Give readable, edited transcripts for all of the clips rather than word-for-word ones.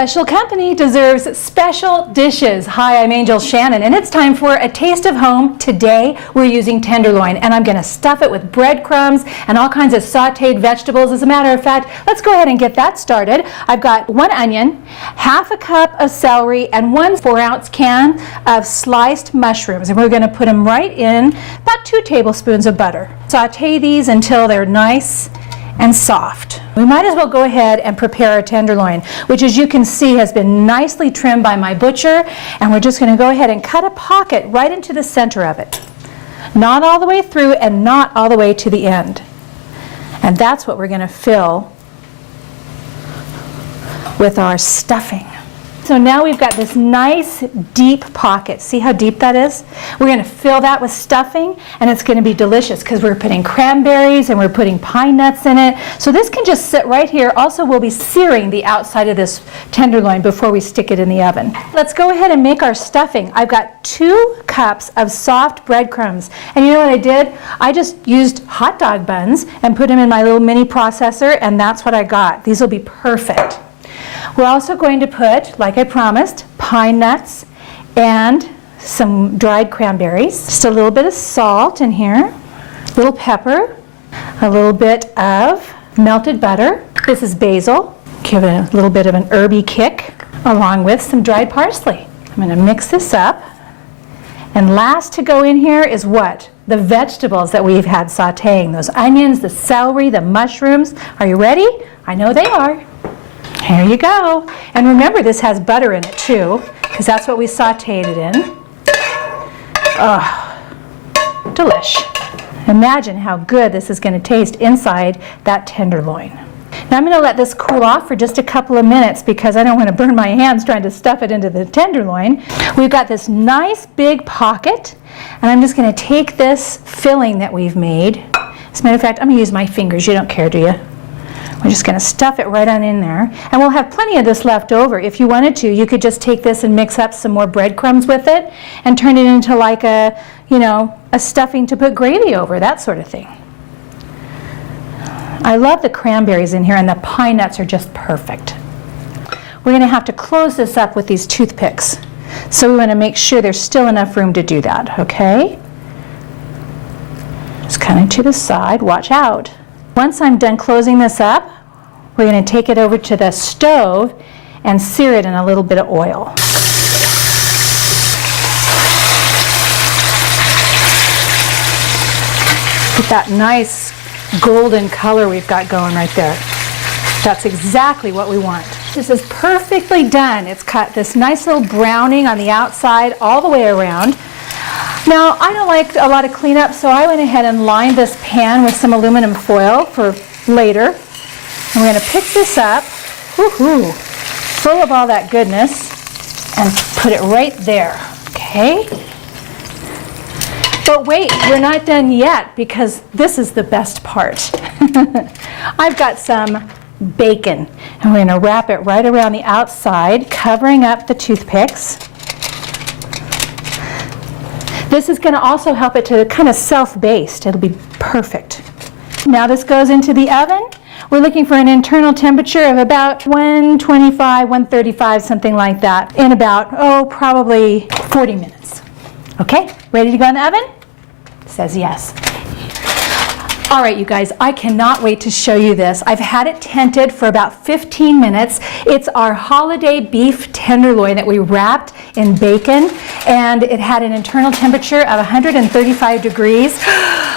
Special company deserves special dishes. Hi, I'm Angel Shannon, and it's time for a taste of home. Today, we're using tenderloin, and I'm going to stuff it with breadcrumbs and all kinds of sautéed vegetables. As a matter of fact, let's go ahead and get that started. I've got 1 onion, half a cup of celery, and 1 4-ounce can of sliced mushrooms, and we're going to put them right in about 2 tablespoons of butter. Sauté these until they're nice and soft. We might as well go ahead and prepare our tenderloin, which, as you can see, has been nicely trimmed by my butcher, and we're just going to go ahead and cut a pocket right into the center of it. Not all the way through and not all the way to the end. And that's what we're going to fill with our stuffing. So now we've got this nice deep pocket. See how deep that is? We're going to fill that with stuffing, and it's going to be delicious because we're putting cranberries and we're putting pine nuts in it. So this can just sit right here. Also, we'll be searing the outside of this tenderloin before we stick it in the oven. Let's go ahead and make our stuffing. I've got 2 cups of soft breadcrumbs. And you know what I did? I just used hot dog buns and put them in my little mini processor, and that's what I got. These will be perfect. We're also going to put, like I promised, pine nuts and some dried cranberries. Just a little bit of salt in here, a little pepper, a little bit of melted butter. This is basil. Give it a little bit of an herby kick, along with some dried parsley. I'm going to mix this up. And last to go in here is what? The vegetables that we've had sautéing. Those onions, the celery, the mushrooms. Are you ready? I know they are. Here you go. And remember, this has butter in it too, because that's what we sautéed it in. Oh, delish. Imagine how good this is going to taste inside that tenderloin. Now I'm going to let this cool off for just a couple of minutes because I don't want to burn my hands trying to stuff it into the tenderloin. We've got this nice big pocket, and I'm just going to take this filling that we've made. As a matter of fact, I'm going to use my fingers. You don't care, do you? We're just going to stuff it right on in there. And we'll have plenty of this left over. If you wanted to, you could just take this and mix up some more breadcrumbs with it and turn it into like a, a stuffing to put gravy over, that sort of thing. I love the cranberries in here, and the pine nuts are just perfect. We're going to have to close this up with these toothpicks. So we want to make sure there's still enough room to do that, okay? Just kind of to the side. Watch out. Once I'm done closing this up, we're going to take it over to the stove and sear it in a little bit of oil. Get that nice golden color we've got going right there. That's exactly what we want. This is perfectly done. It's got this nice little browning on the outside all the way around. Now, I don't like a lot of cleanup, so I went ahead and lined this pan with some aluminum foil for later. And we're going to pick this up, woohoo, full of all that goodness, and put it right there, okay? But wait, we're not done yet, because this is the best part. I've got some bacon, and we're going to wrap it right around the outside, covering up the toothpicks. This is going to also help it to kind of self-baste. It'll be perfect. Now this goes into the oven. We're looking for an internal temperature of about 125, 135, something like that, in about, probably 40 minutes. Okay, ready to go in the oven? Says yes. All right, you guys, I cannot wait to show you this. I've had it tented for about 15 minutes. It's our holiday beef tenderloin that we wrapped in bacon, and it had an internal temperature of 135 degrees.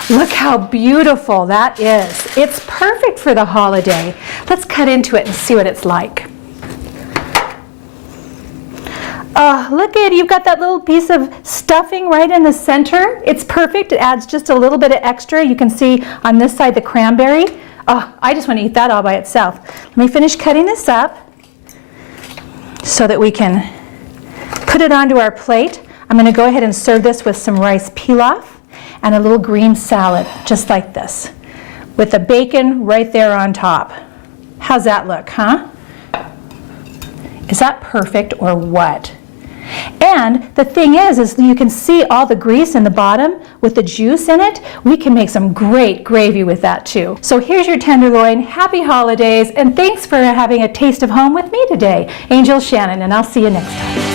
Look how beautiful that is. It's perfect for the holiday. Let's cut into it and see what it's like. Look at it, you've got that little piece of stuffing right in the center. It's perfect. It adds just a little bit of extra. You can see on this side the cranberry. I just want to eat that all by itself. Let me finish cutting this up so that we can put it onto our plate. I'm going to go ahead and serve this with some rice pilaf and a little green salad, just like this, with the bacon right there on top. How's that look, huh? Is that perfect or what? And the thing is you can see all the grease in the bottom with the juice in it. We can make some great gravy with that too. So here's your tenderloin. Happy holidays, and thanks for having a taste of home with me today. Angel Shannon, and I'll see you next time.